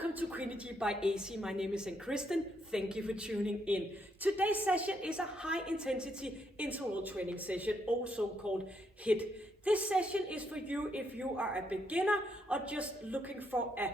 welcome to Queenergy by AC. My name is Kristen. Thank you for tuning in. Today's session is a high intensity interval training session, also called Hiit. This session is for you if you are a beginner or just looking for a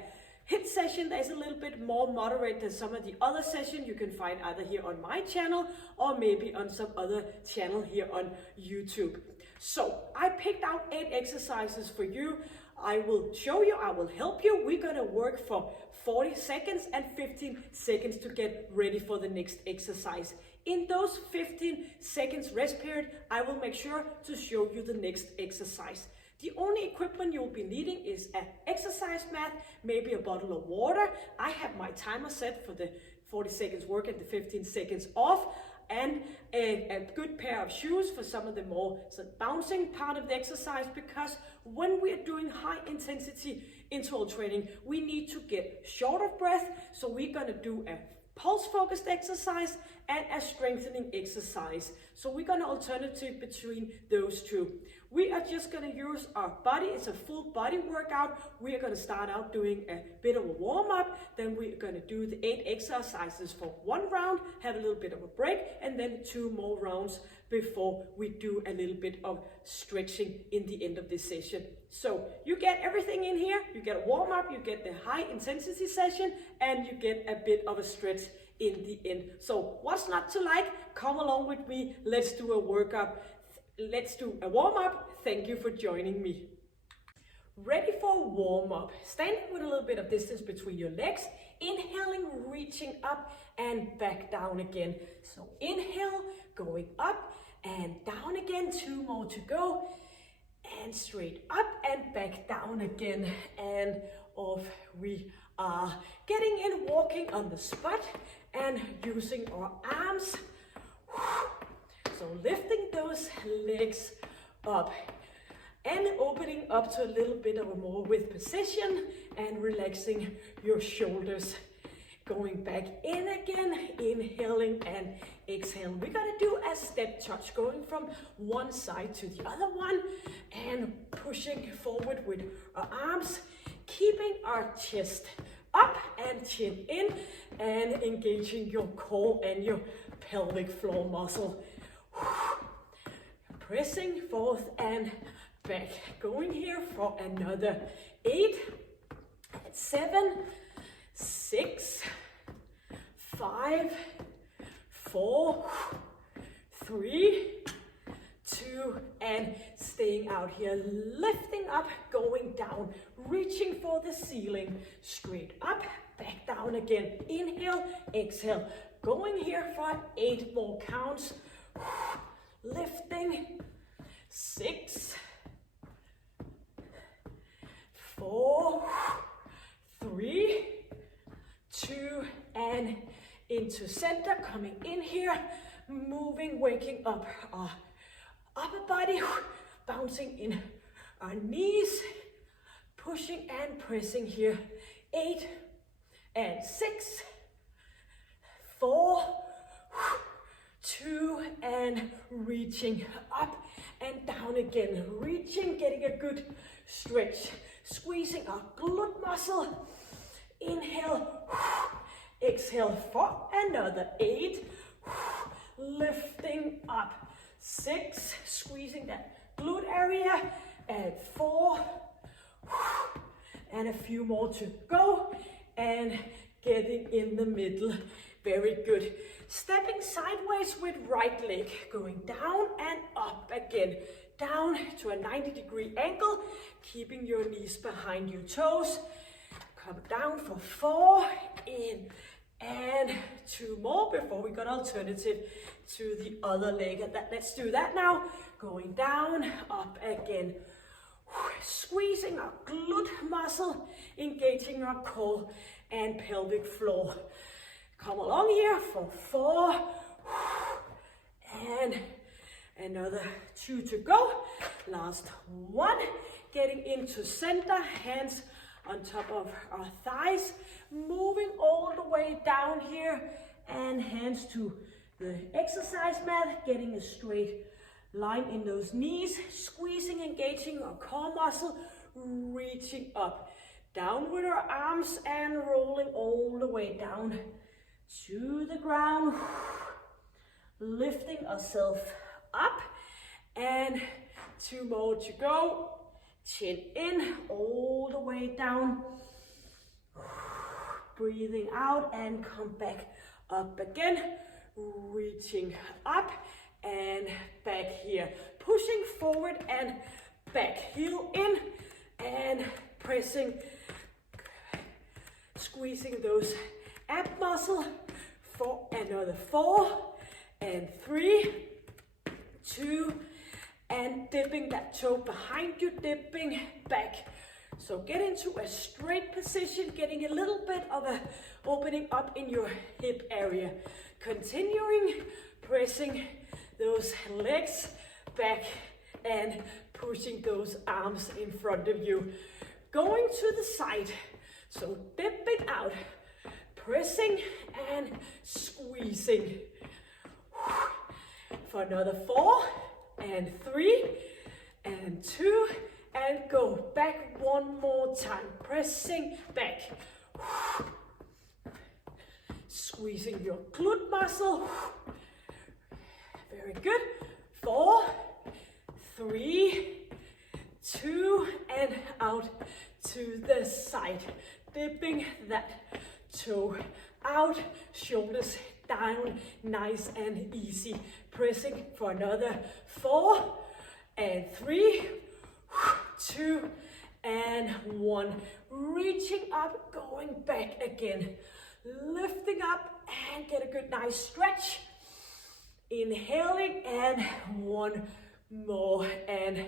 Hiit session that is a little bit more moderate than some of the other sessions you can find either here on my channel or maybe on some other channel here on YouTube. So I picked out 8 exercises for you. I will show you, I will help you. We're gonna work for 40 seconds and 15 seconds to get ready for the next exercise. In those 15 seconds rest period, I will make sure to show you the next exercise. The only equipment you'll be needing is an exercise mat, maybe a bottle of water. I have my timer set for the 40 seconds work and the 15 seconds off, and a good pair of shoes for some of the more bouncing part of the exercise, because when we are doing high intensity interval training, we need to get short of breath. So we're going to do a pulse focused exercise and a strengthening exercise. So we're going to alternative between those two. We are just going to use our body. It's a full body workout. We are going to start out doing a bit of a warm up. Then we're going to do the 8 exercises for 1 round, have a little bit of a break, and then 2 more rounds before we do a little bit of stretching in the end of this session. So you get everything in here. You get a warm up, you get the high intensity session, and you get a bit of a stretch in the end. So what's not to like? Come along with me. Let's do a workout. Let's do a warm up. Thank you for joining me. Ready for a warm up. Standing with a little bit of distance between your legs. Inhaling, reaching up and back down again. So inhale, going up and down again. 2 more to go. And straight up and back down again. And off we are. Getting in, walking on the spot and using our arms. So lifting those legs up and opening up to a little bit of a more with position and relaxing your shoulders. Going back in again, inhaling and exhaling. We're gonna do a step touch, going from one side to the other one and pushing forward with our arms, keeping our chest up and chin in and engaging your core and your pelvic floor muscle. Pressing forth and back. Going here for another 8, 7, 6, 5, 4, 3, 2, and staying out here. Lifting up, going down, reaching for the ceiling. Straight up, back down again. Inhale, exhale. Going here for 8 more counts. Lifting. 6, 4, 3, 2, and into center. Coming in here, moving, waking up our upper body, bouncing in our knees, pushing and pressing here. 8 and 6, 4, 2, and reaching up and down again. Reaching, getting a good stretch, squeezing our glute muscle. Inhale, exhale for another 8, lifting up. 6, squeezing that glute area, and 4, and a few more to go, and getting in the middle. Very good. Stepping sideways with right leg, going down and up again. Down to a 90-degree angle, keeping your knees behind your toes. Come down for 4, in, and 2 more before we got alternative to the other leg. Let's do that now. Going down, up again. Squeezing our glute muscle, engaging our core and pelvic floor. Come along here for 4, and another 2 to go. Last 1. Getting into center, hands on top of our thighs. Moving all the way down here and hands to the exercise mat. Getting a straight line in those knees. Squeezing, engaging our core muscle. Reaching up. Down with our arms and rolling all the way down to the ground. Lifting ourselves up, and 2 more to go. Chin in, all the way down. Breathing out and come back up again. Reaching up and back here. Pushing forward and back. Heel in and pressing, squeezing those ab muscles for another 4 and 3, 2, and dipping that toe behind you, dipping back. So get into a straight position, getting a little bit of a opening up in your hip area. Continuing, pressing those legs back and pushing those arms in front of you. Going to the side, so dipping out, pressing and squeezing. For another 4 and 3 and 2, and go back one more time, pressing back. Squeezing your glute muscle. Very good. 4, 3, 2, and out to the side. Dipping that toe out, shoulders down, nice and easy. Pressing for another 4 and 3, 2, and 1. Reaching up, going back again. Lifting up and get a good nice stretch. Inhaling, and 1 more, and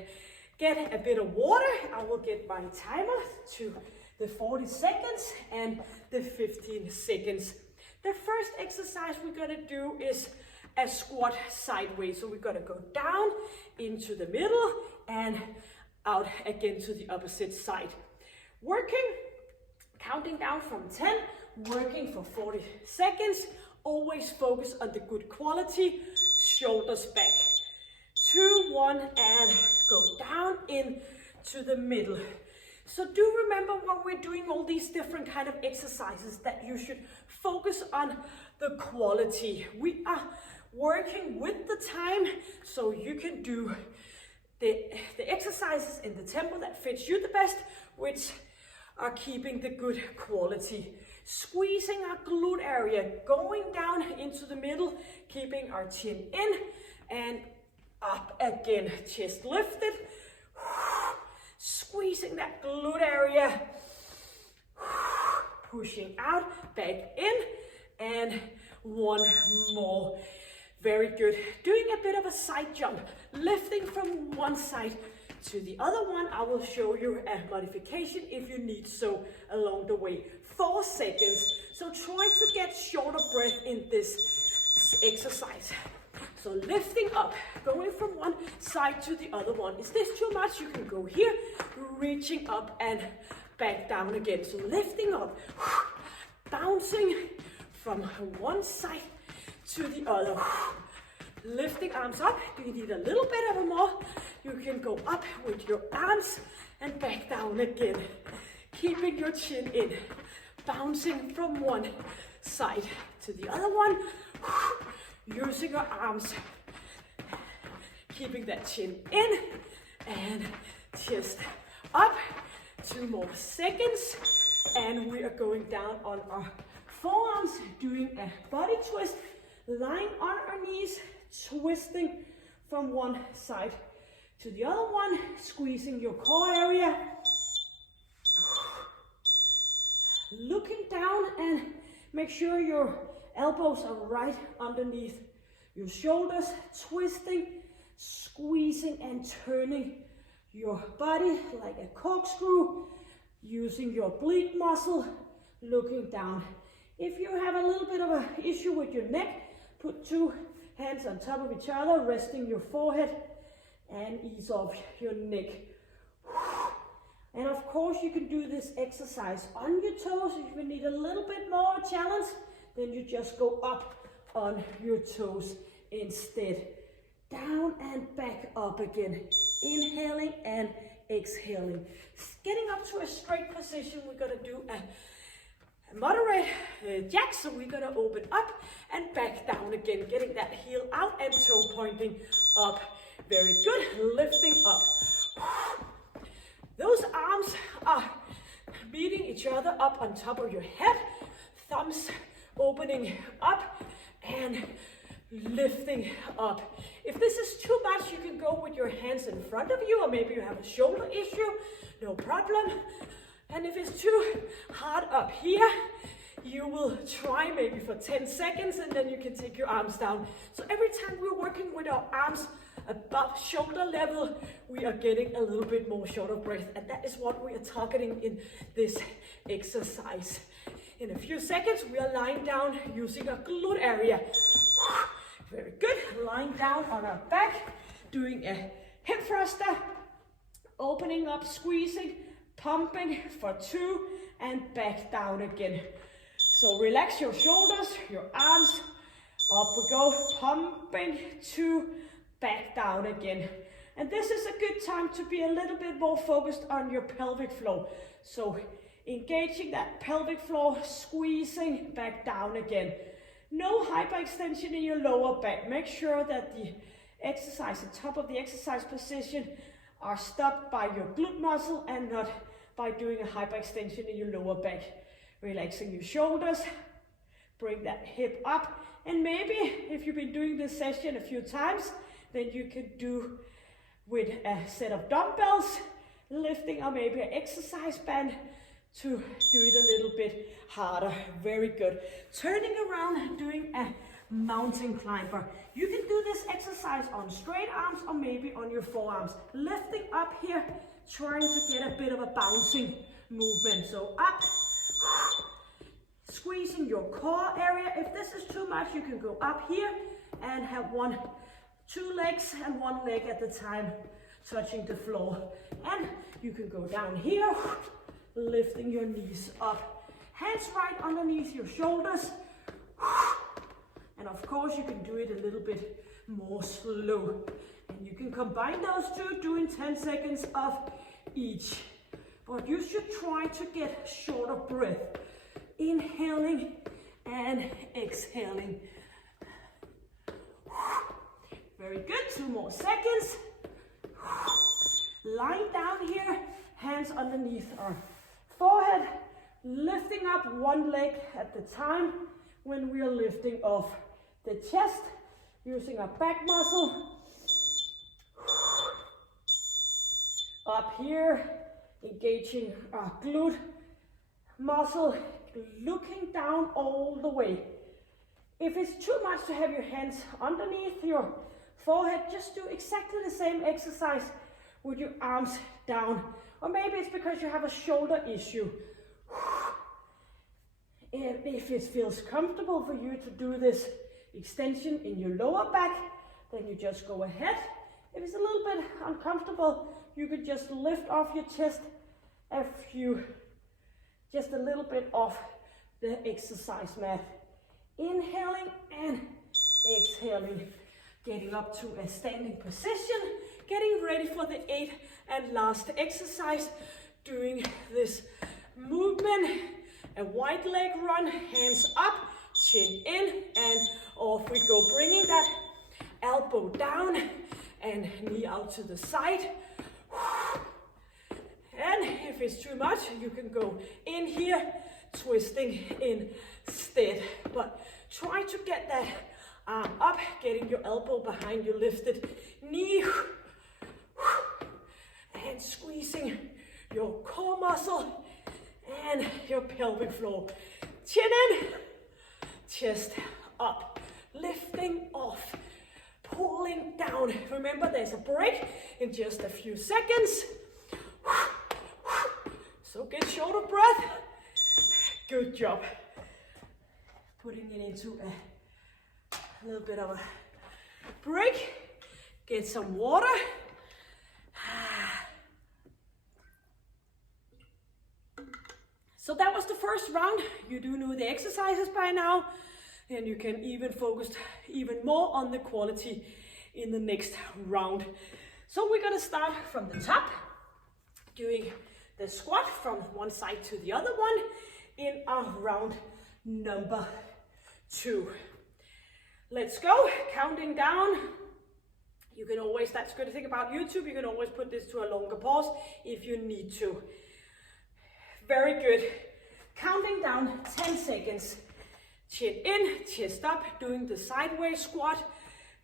get a bit of water. I will get my timer to the 40 seconds and the 15 seconds. The first exercise we're gonna do is a squat sideways. So we're gonna go down into the middle and out again to the opposite side. Working, counting down from 10, working for 40 seconds. Always focus on the good quality. Shoulders back. 2, 1, and go down into the middle. So do remember when we're doing all these different kind of exercises that you should focus on the quality. We are working with the time, so you can do the exercises in the tempo that fits you the best, which are keeping the good quality. Squeezing our glute area, going down into the middle, keeping our chin in and up again, chest lifted. Squeezing that glute area, pushing out, back in, and 1 more. Very good. Doing a bit of a side jump, lifting from one side to the other one. I will show you a modification if you need so along the way. 4 seconds. So try to get shorter breath in this exercise. So lifting up, going from one side to the other one. Is this too much? You can go here, reaching up and back down again. So lifting up, bouncing from one side to the other. Lifting arms up. Do you need a little bit of a more? You can go up with your arms and back down again. Keeping your chin in. Bouncing from one side to the other one. Using your arms. Keeping that chin in and chest up. 2 more seconds. And we are going down on our forearms, doing a body twist. Lying on our knees, twisting from one side to the other one, squeezing your core area. Looking down and make sure your elbows are right underneath your shoulders, twisting, squeezing and turning your body like a corkscrew, using your oblique muscle, looking down. If you have a little bit of an issue with your neck, put 2 hands on top of each other, resting your forehead, and ease off your neck. And of course, you can do this exercise on your toes. If you need a little bit more challenge, then you just go up on your toes instead. Down and back up again. Inhaling and exhaling. Getting up to a straight position, we're gonna do a moderate jack, so we're gonna open up and back down again, getting that heel out and toe pointing up. Very good, lifting up. Those arms are meeting each other up on top of your head, thumbs opening up and lifting up. If this is too much, you can go with your hands in front of you, or maybe you have a shoulder issue, no problem. And if it's too hard up here, you will try maybe for 10 seconds and then you can take your arms down. So every time we're working with our arms above shoulder level, we are getting a little bit more short of breath, and that is what we are targeting in this exercise. In a few seconds, we are lying down using our glute area. Very good, lying down on our back, doing a hip thruster, opening up, squeezing, pumping for 2, and back down again. So relax your shoulders, your arms, up we go, pumping, 2, back down again. And this is a good time to be a little bit more focused on your pelvic floor. So engaging that pelvic floor, squeezing, back down again. No hyperextension in your lower back. Make sure that the exercise, the top of the exercise position are stopped by your glute muscle and not by doing a hyperextension in your lower back. Relaxing your shoulders, bring that hip up, and maybe if you've been doing this session a few times, then you could do with a set of dumbbells, lifting, or maybe an exercise band to do it a little bit harder. Very good. Turning around, doing a mountain climber. You can do this exercise on straight arms or maybe on your forearms. Lifting up here, trying to get a bit of a bouncing movement. So up, squeezing your core area. If this is too much, you can go up here and have 2 legs and 1 leg at the time touching the floor. And you can go down here, lifting your knees up. Hands right underneath your shoulders. And of course, you can do it a little bit more slow. And you can combine those two, doing 10 seconds of each. But you should try to get short of breath. Inhaling and exhaling. Very good, 2 more seconds. Lying down here, hands underneath our forehead, lifting up 1 leg at the time when we are lifting off the chest, using our back muscle. Up here, engaging our glute muscle, looking down all the way. If it's too much to have your hands underneath your forehead, just do exactly the same exercise with your arms down. Or maybe it's because you have a shoulder issue. And if it feels comfortable for you to do this extension in your lower back, then you just go ahead. If it's a little bit uncomfortable, you could just lift off your chest just a little bit off the exercise mat. Inhaling and exhaling. Getting up to a standing position. Getting ready for the 8th and last exercise. Doing this movement. A wide leg run, hands up, chin in, and off we go. Bringing that elbow down and knee out to the side. And if it's too much, you can go in here, twisting instead. But try to get that arm up, getting your elbow behind your lifted knee. And squeezing your core muscle and your pelvic floor. Chin in, chest up, lifting off, pulling down. Remember, there's a break in just a few seconds. So get short of breath. Good job. Putting it into a little bit of a break. Get some water. So that was the first round. You do know the exercises by now, and you can even focus even more on the quality in the next round. So we're gonna start from the top. doing the squat from one side to the other one in our round number 2. Let's go, counting down. You can always, that's the good thing about YouTube, you can always put this to a longer pause if you need to. Very good. Counting down 10 seconds. Chin in, chest up, doing the sideways squat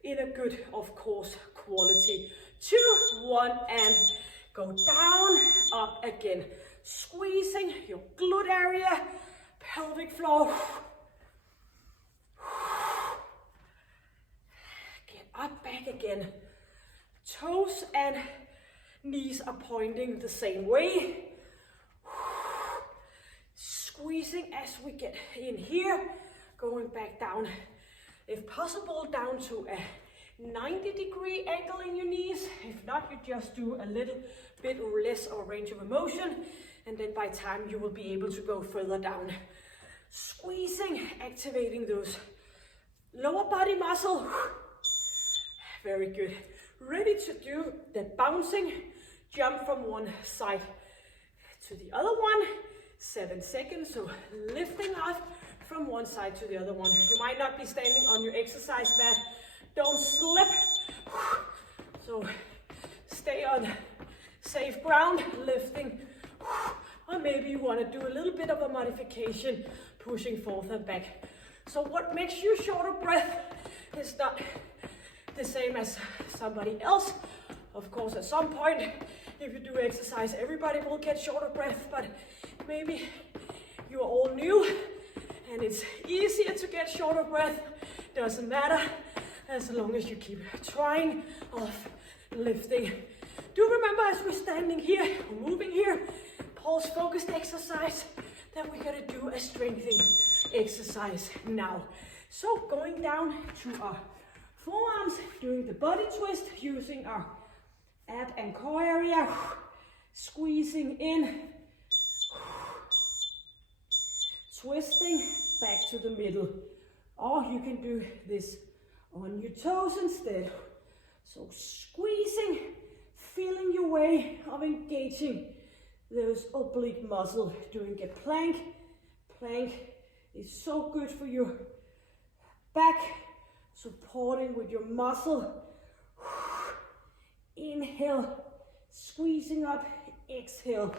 in a good, of course, quality. 2, 1, and go down, up again. Squeezing your glute area, pelvic floor. Get up, back again. Toes and knees are pointing the same way. Squeezing as we get in here, going back down. If possible, down to a 90-degree angle in your knees. If not, you just do a little bit less of range of motion, and then by time you will be able to go further down. Squeezing, activating those lower body muscle. Very good. Ready to do the bouncing jump from one side to the other one. 7 seconds, so lifting off from one side to the other one. You might not be standing on your exercise mat. Don't slip. So stay on safe ground, lifting. Or maybe you want to do a little bit of a modification, pushing forth and back. So what makes you short of breath is not the same as somebody else. Of course, at some point, if you do exercise, everybody will get short of breath, but maybe you are all new and it's easier to get short of breath. Doesn't matter, as long as you keep trying of lifting. Do remember, as we're standing here, or moving here, pulse focused exercise, that we're gonna do a strengthening exercise now. So going down to our forearms, doing the body twist, using our ab and core area, squeezing in, twisting back to the middle. Or you can do this on your toes instead. So squeezing, feeling your way of engaging those oblique muscles. Doing a plank. Plank is so good for your back, supporting with your muscle. Inhale, squeezing up, exhale.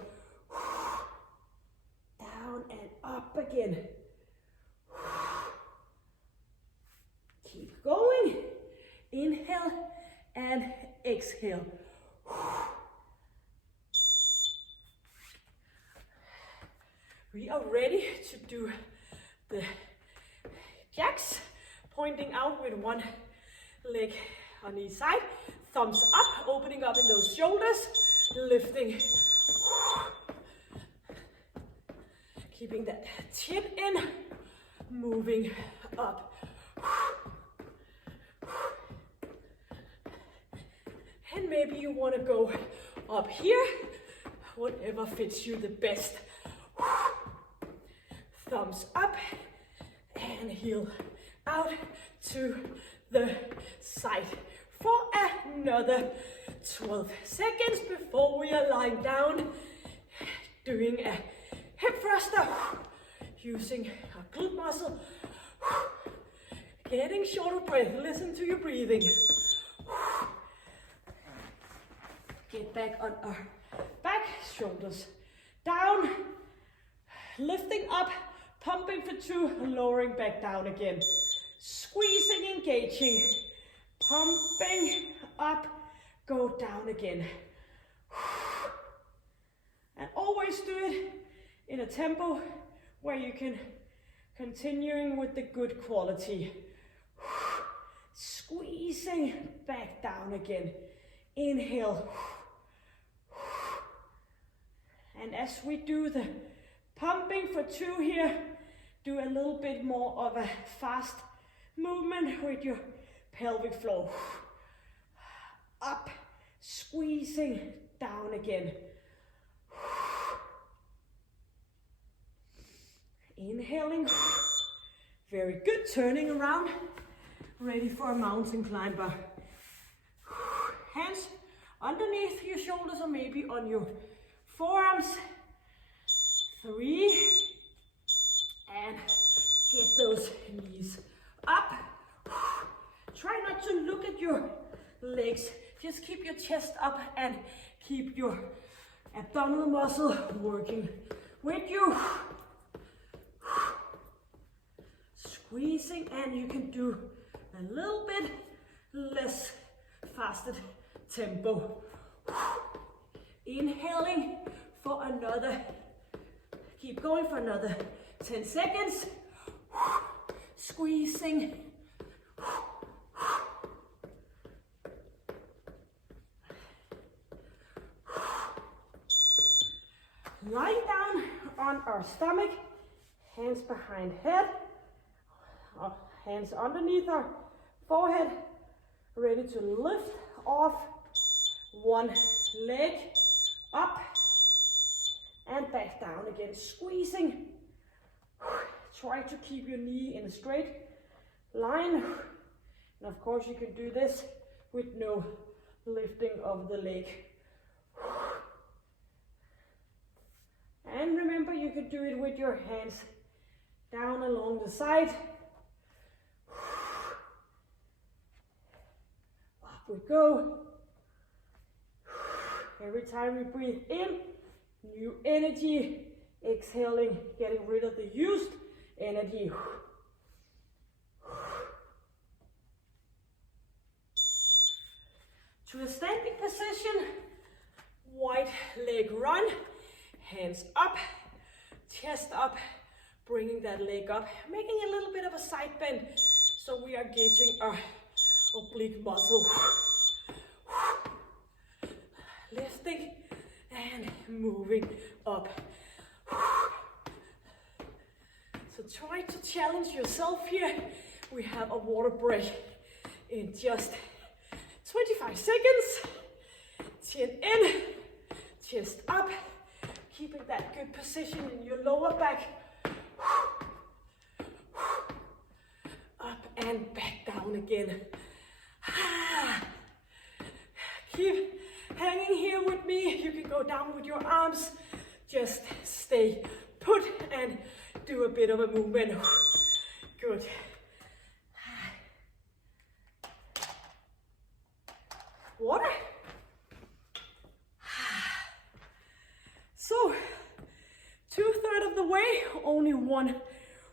Down and up again. Keep going. Inhale and exhale. We are ready to do the jacks, pointing out with one leg on each side. Thumbs up, opening up in those shoulders, lifting. Keeping that chin in, moving up. And maybe you want to go up here, whatever fits you the best. Thumbs up and heel out to the side for another 12 seconds before we are lying down, doing a hip thruster, using our glute muscle, getting short of breath. Listen to your breathing. Get back on our back, shoulders down, lifting up, pumping for 2, lowering back down again. Squeezing, engaging, pumping up, go down again. And always do it in a tempo where you can continuing with the good quality. Squeezing back down again. Inhale. And as we do the pumping for 2 here, do a little bit more of a fast movement with your pelvic floor. Up, squeezing, down again. Inhaling, very good, turning around, ready for a mountain climber. Hands underneath your shoulders or maybe on your forearms, 3, and get those knees up. Try not to look at your legs, just keep your chest up and keep your abdominal muscle working with you. Squeezing, and you can do a little bit less fasted tempo. Inhaling for another, keep going for another 10 seconds. Squeezing. Lying down on our stomach, hands behind head, hands underneath our forehead, ready to lift off one leg up and back down again, squeezing. Try to keep your knee in a straight line. And of course you can do this with no lifting of the leg. And remember, you can do it with your hands down along the side. Up we go. Every time we breathe in, new energy. Exhaling, getting rid of the used energy. To a standing position, wide leg run, hands up, chest up, bringing that leg up, making a little bit of a side bend, so we are engaging our oblique muscle. Lifting and moving up. So try to challenge yourself here. We have a water break in just 25 seconds. Chin in, chest up, keeping that good position in your lower back. Up and back down again. Keep hanging here with me. You can go down with your arms. Just stay put and do a bit of a movement. Good. Water. So, 2/3 of the way, only one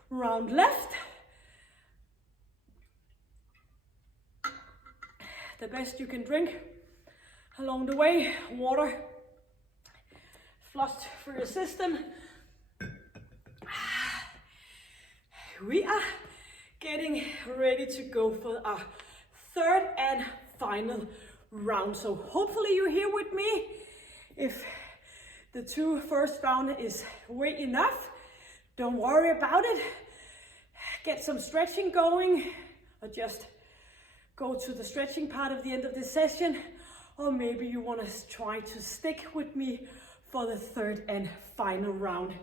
round left. The best you can drink along the way, water. Flush through your system. We are getting ready to go for our third and final round. So hopefully you're here with me. If the first round is weight enough, don't worry about it. Get some stretching going, or just go to the stretching part of the end of this session, or maybe you want to try to stick with me for the third and final round.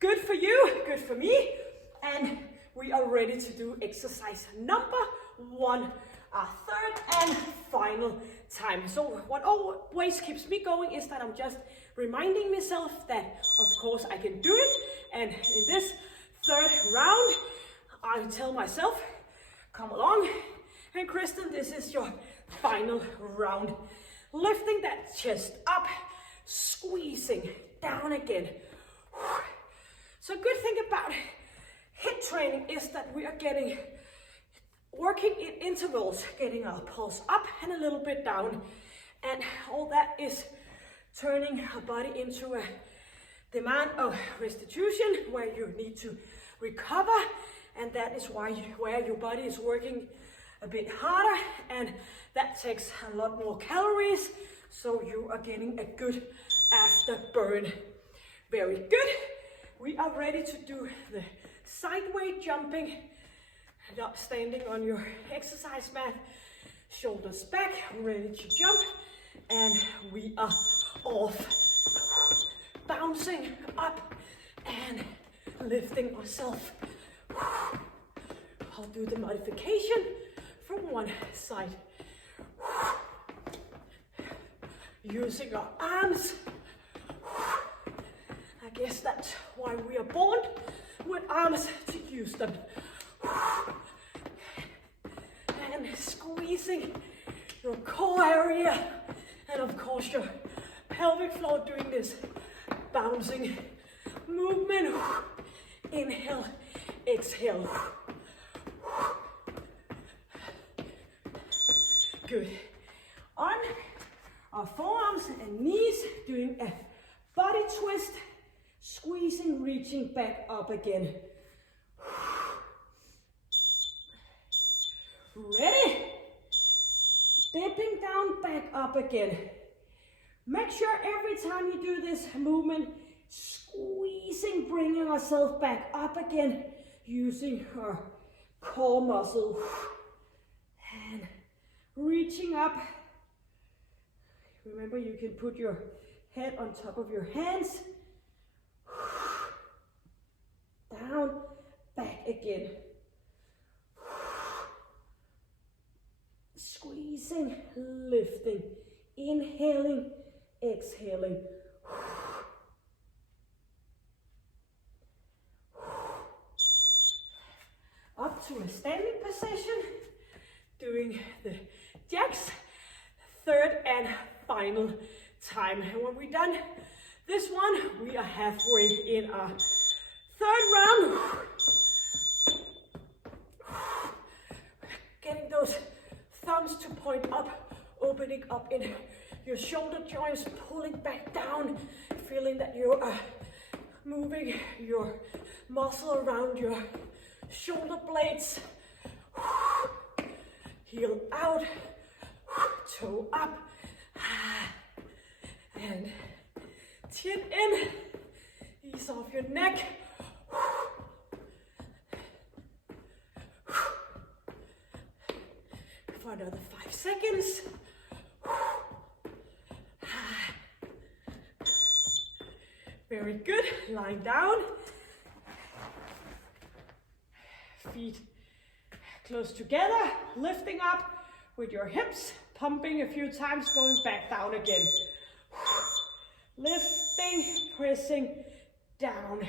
Good for you, good for me, and we are ready to do exercise number 1, our third and final time. So what always keeps me going is that I'm just reminding myself that of course I can do it, and in this third round I tell myself, come along, and Kristen, this is your final round. Lifting that chest up, squeezing down again. So good thing about HIIT training is that we are working in intervals, getting our pulse up and a little bit down. And all that is turning our body into a demand of restitution, where you need to recover. And that is where your body is working a bit harder, and that takes a lot more calories. So you are getting a good afterburn. Very good. We are ready to do the sideway jumping, and up standing on your exercise mat, shoulders back, ready to jump, and we are off. Bouncing up and lifting ourselves. I'll do the modification from one side. Using our arms. I guess that's why we are born with arms, to use them. And squeezing your core area, and of course your pelvic floor, doing this bouncing movement. Inhale, exhale. Good. On our forearms and knees, doing a body twist, squeezing, reaching back up again. Ready? Dipping down, back up again. Make sure every time you do this movement, squeezing, bringing ourselves back up again, using our core muscle. And reaching up. Remember, you can put your head on top of your hands. Down, back again. Squeezing, lifting, inhaling, exhaling. Up to a standing position, doing the jacks, third and final time. And when we're done this one, we are halfway in our third round. Getting those thumbs to point up, opening up in your shoulder joints, pulling back down, feeling that you are moving your muscle around your shoulder blades. Heel out, toe up, and chin in, ease off your neck. For another 5 seconds. Very good, lying down. Feet close together, lifting up with your hips, pumping a few times, going back down again. Lifting, pressing down.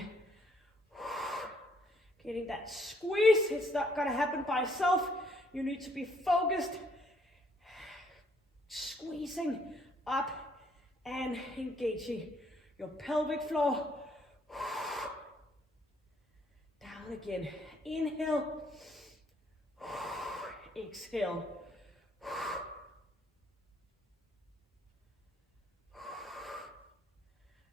Getting that squeeze. It's not gonna happen by itself. You need to be focused. Squeezing up and engaging your pelvic floor. Down again. Inhale. Exhale.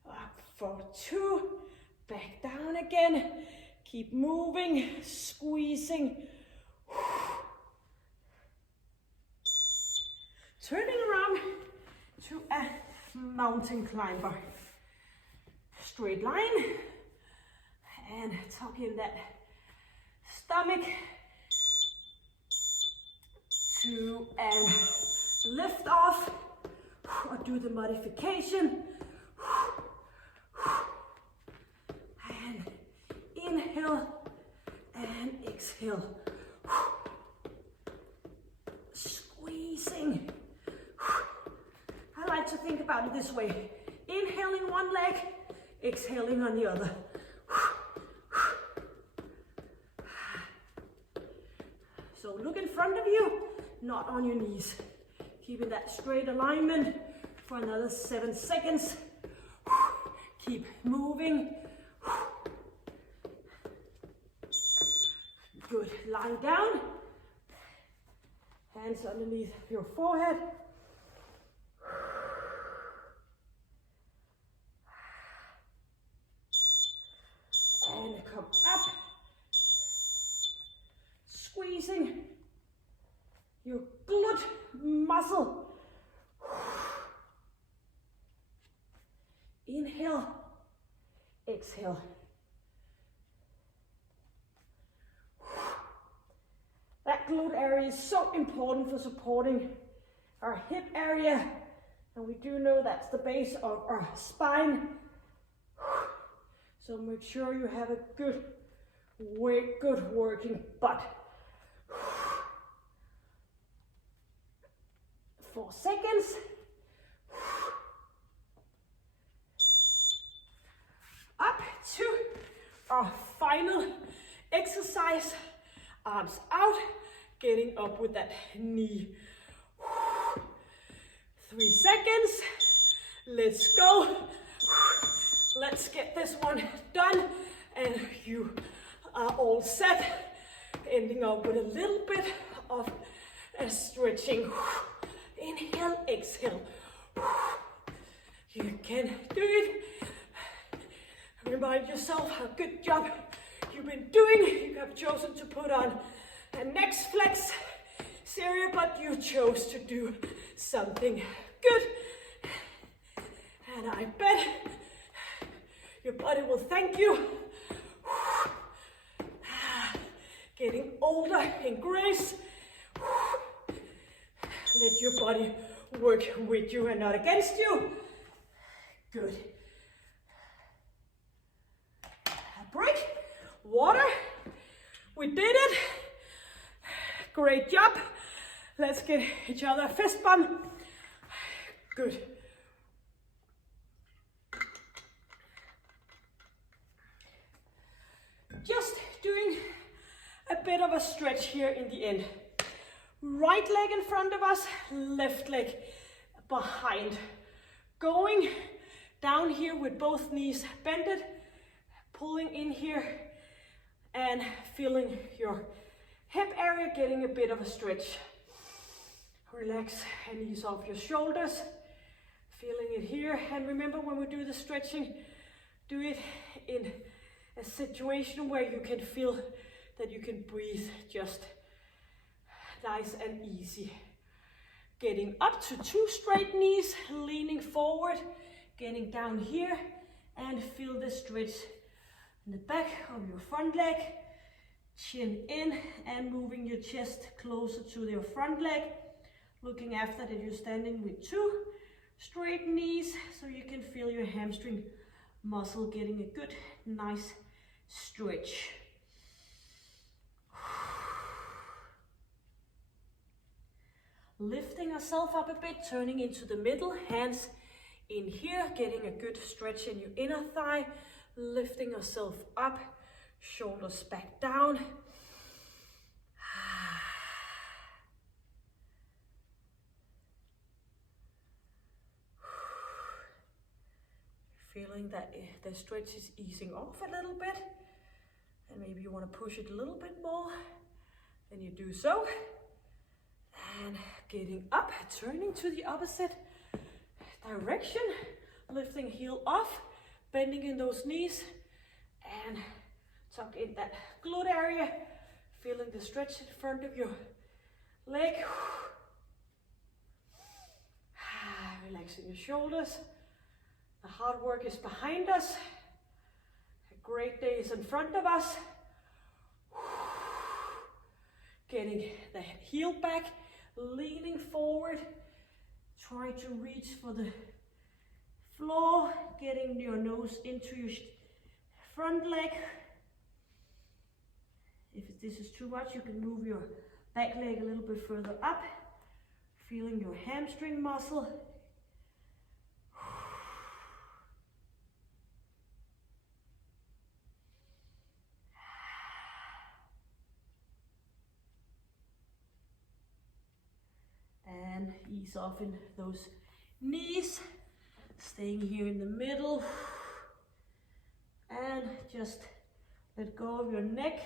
Up for 2. Back down again. Keep moving, squeezing. Turning around to a mountain climber. Straight line. And tuck in that stomach. 2 and lift off. Or do the modification. And inhale and exhale. Squeezing. I like to think about it this way. Inhaling one leg, exhaling on the other. So look in front of you, not on your knees. Keeping that straight alignment for another 7 seconds. Keep moving. Good, lying down. Hands underneath your forehead. And come up. Squeezing your glute muscle. Inhale, exhale. That glute area is so important for supporting our hip area, and we do know that's the base of our spine. So make sure you have a good working butt. 4 seconds. up to our final exercise. Arms out, getting up with that knee. 3 seconds. Let's go. Let's get this one done. And you are all set. Ending up with a little bit of a stretching. Inhale, exhale. You can do it. Remind yourself how good job you've been doing. You have chosen to put on a next flex series, but you chose to do something good. And I bet your body will thank you. Getting older in grace. Let your body work with you and not against you. Good. Break. Water. We did it. Great job. Let's give each other a fist bump. Good. Just doing a bit of a stretch here in the end. Right leg in front of us, left leg behind. Going down here with both knees bended, pulling in here and feeling your hip area, getting a bit of a stretch. Relax and ease off your shoulders, feeling it here. And remember, when we do the stretching, do it in a situation where you can feel that you can breathe just nice and easy. Getting up to 2 straight knees, leaning forward, getting down here, and feel the stretch in the back of your front leg. Chin in and moving your chest closer to your front leg. Looking after that you're standing with 2 straight knees, so you can feel your hamstring muscle getting a good, nice stretch. Lifting ourselves up a bit, turning into the middle, hands in here, getting a good stretch in your inner thigh, lifting ourselves up, shoulders back down. Feeling that the stretch is easing off a little bit, and maybe you want to push it a little bit more, then you do so. And getting up, turning to the opposite direction, lifting heel off, bending in those knees, and tuck in that glute area, feeling the stretch in front of your leg. Relaxing your shoulders. The hard work is behind us. A great day is in front of us. Getting the heel back, leaning forward, try to reach for the floor, getting your nose into your front leg. If this is too much, you can move your back leg a little bit further up, feeling your hamstring muscle. And ease off in those knees, staying here in the middle, and just let go of your neck.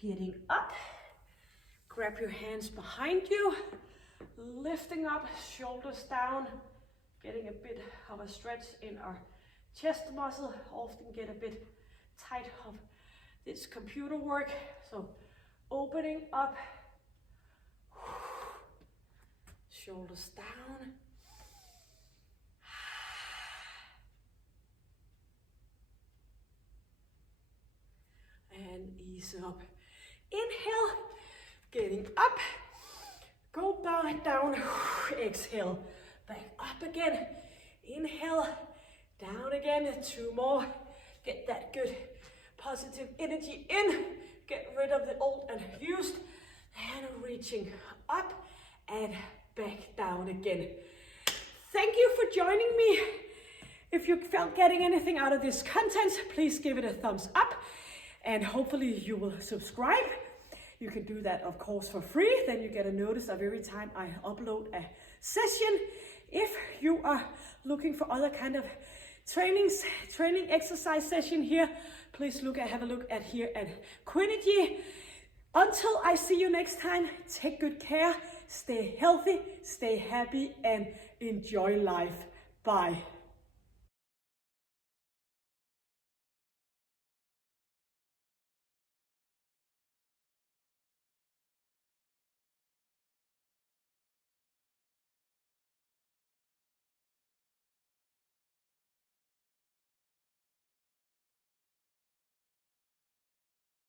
Getting up, grab your hands behind you, lifting up, shoulders down, getting a bit of a stretch in our chest muscle. Often get a bit tight of this computer work, so opening up, shoulders down, and ease up. Inhale, getting up, go back down, exhale, back up again, inhale, down again, 2 more, get that good positive energy in, get rid of the old and used, and reaching up and back down again. Thank you for joining me. If you felt getting anything out of this content, please give it a thumbs up and hopefully you will subscribe. You can do that, of course, for free. Then you get a notice of every time I upload a session. If you are looking for other kind of training exercise session here, please have a look at here at Quinergy. Until I see you next time, take good care, stay healthy, stay happy, and enjoy life. Bye.